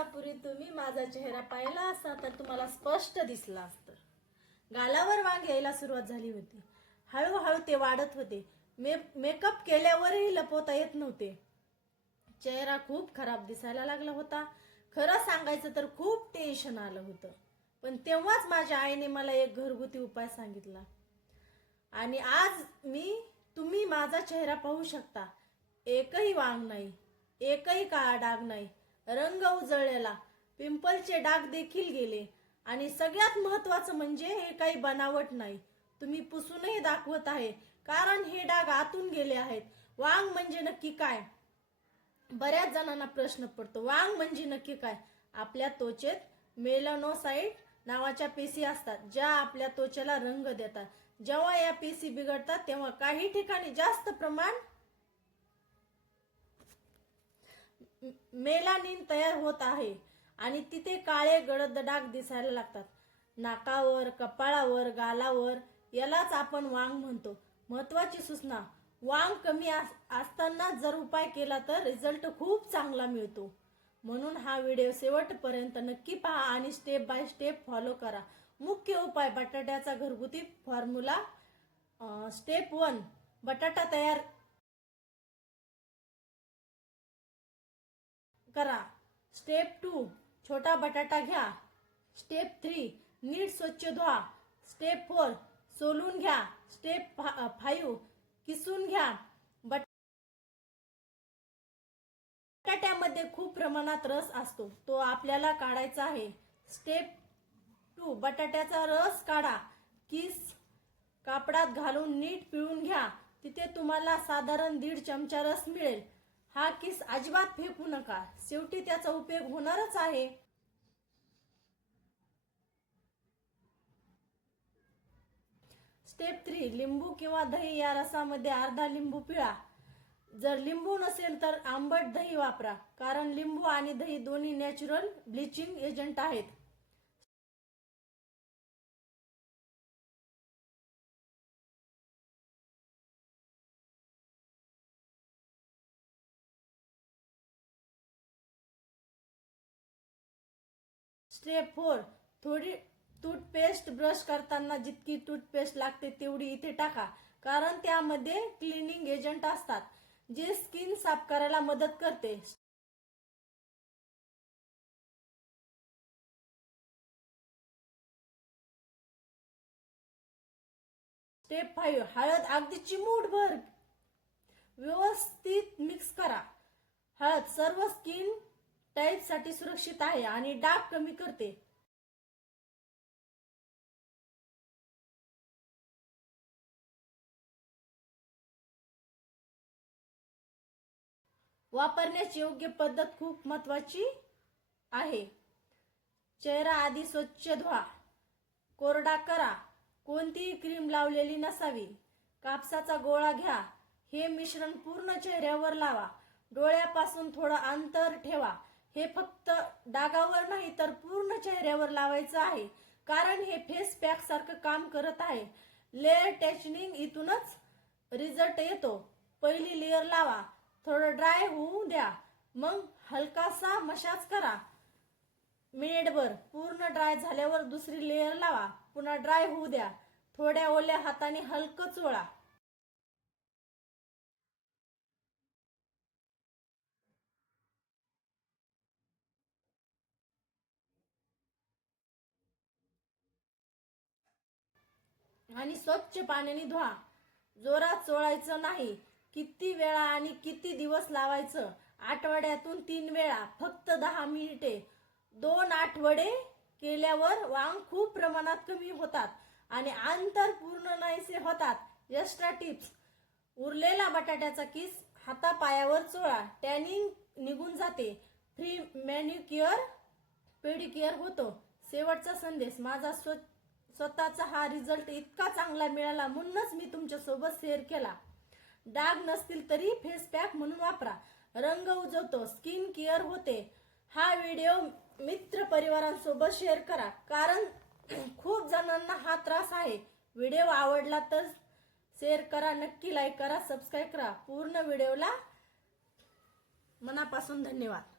तासापूर्वी तुम्ही माझा चेहरा पाहिला असता तर तुम्हाला स्पष्ट दिसला असतं. गालावर वांग यायला सुरुवात झाली होती. हळूहळू ते वाढत होते. मेकअप केल्यावरही लपवता येत नव्हते. चेहरा खूप खराब दिसायला लागला होता. खरं सांगायचं तर खूप टेन्शन आलं होतं. पण तेव्हाच माझ्या आईने मला एक घरगुती उपाय सांगितला आणि आज तुम्ही माझा चेहरा पाहू शकता. एकही वांग नाही, एकही काळा डाग नाही, रंग उजळलेला, पिंपलचे डाग देखील गेले आणि सगळ्यात महत्त्वाचं म्हणजे हे काही बनावट नाही. तुम्ही पुसूनही दाखवत आहे कारण हे डाग आतून गेले आहेत. वांग म्हणजे नक्की काय? बऱ्याच जणांना प्रश्न पडतो, वांग म्हणजे नक्की काय? आपल्या त्वचेत मेलॅनोसाइट नावाच्या पेशी असतात ज्या आपल्या त्वचेला रंग देतात. जेव्हा या पेशी बिघडतात तेव्हा काही ठिकाणी जास्त प्रमाण मेलानिन तयार होत आहे आणि तिथे काळे गडद डाग दिसायला लागतात. नाकावर, कपाळावर, गालावर. यालाच आपण वांग म्हणतो. महत्वाची सूचना, वांग कमी असताना जर उपाय केला तर रिझल्ट खूप चांगला मिळतो. म्हणून हा व्हिडिओ शेवटपर्यंत नक्की पहा आणि स्टेप बाय स्टेप फॉलो करा. मुख्य उपाय, बटाट्याचा घरगुती फॉर्म्युला. स्टेप 1, बटाटा तयार करा. स्टेप 2, छोटा बटाटा घ्या. स्टेप 3, नीट स्वच्छ धुवा. स्टेप 4, सोलून घ्या. स्टेप 5, किसून घ्या. बटाट्यामध्ये खूप प्रमाणात रस असतो, तो आपल्याला काढायचा आहे. स्टेप 2, बटाट्याचा रस काढा. किस कापडात घालून नीट पिळून घ्या. तिथे तुम्हाला साधारण 1.5 चमचा रस मिळेल. हा किस अजिबात फेकू नका, शेवटी त्याचा उपयोग होणारच आहे. स्टेप 3, लिंबू किंवा दही या रसामध्ये अर्धा लिंबू पिळा. जर लिंबू नसेल तर आंबट दही वापरा, कारण लिंबू आणि दही दोन्ही नॅचरल ब्लिचिंग एजंट आहेत. स्टेप 4, थोडी टूथपेस्ट ब्रश करताना जितकी टूथपेस्ट लागते तेवढी इथे टाका, कारण त्यामध्ये क्लिनिंग एजंट असतात जे स्किन साफ करायला मदत करते. स्टेप 5, हळद अगदी चिमूटभर व्यवस्थित मिक्स करा. हळद सर्व स्किन टाईप साठी सुरक्षित आहे आणि डाग कमी करते. वापरण्याची योग्य पद्धत खूप महत्वाची आहे. चेहरा आधी स्वच्छ धुवा, कोरडा करा. कोणतीही क्रीम लावलेली नसावी. कापसाचा गोळा घ्या. हे मिश्रण पूर्ण चेहऱ्यावर लावा. डोळ्यापासून थोडं अंतर ठेवा. हे फक्त डागावर नाही तर पूर्ण चेहऱ्यावर लावायचं आहे, कारण हे फेस पॅक सारखं काम करत आहे. लेअर टॅचनिंग इथूनच रिझल्ट येतो. पहिली लेअर लावा, थोडं ड्राय होऊ द्या, मग हलकासा मसाज करा मिनिटभर. पूर्ण ड्राय झाल्यावर दुसरी लेअर लावा, पुन्हा ड्राय होऊ द्या. थोड्या ओल्या हाताने हलकं चोळा. आणि स्वच्छ पाण्याने धुवा. जोरात चोळायचं नाही. किती वेळा आणि किती दिवस लावायचं? आठवड्यातून 3 वेळा, फक्त 10 मिनिटे. 2 आठवडे केल्यावर वांग खूप प्रमाणात कमी होतात आणि अंतर पूर्ण नाहीसे होतात. एक्स्ट्रा टिप्स, उरलेला बटाट्याचा किस हातापायावर चोळा, टॅनिंग निघून जाते. फ्री मॅनिक्युअर पेडिक्युअर होतो. शेवटचा संदेश, माझा स्वतःचा हा रिझल्ट इतका चांगला मिळाला म्हणूनच मी तुमच्यासोबत शेअर केला. डाग नसतील तरी फेस पॅक म्हणून वापरा. रंग उजवतो, स्किन केअर होते. हा व्हिडिओ मित्र परिवारांसोबत शेअर करा, कारण खूप जणांना हा त्रास आहे. व्हिडिओ आवडला तर शेअर करा, नक्की लाईक करा, सबस्क्राईब करा. पूर्ण व्हिडिओला मनापासून धन्यवाद.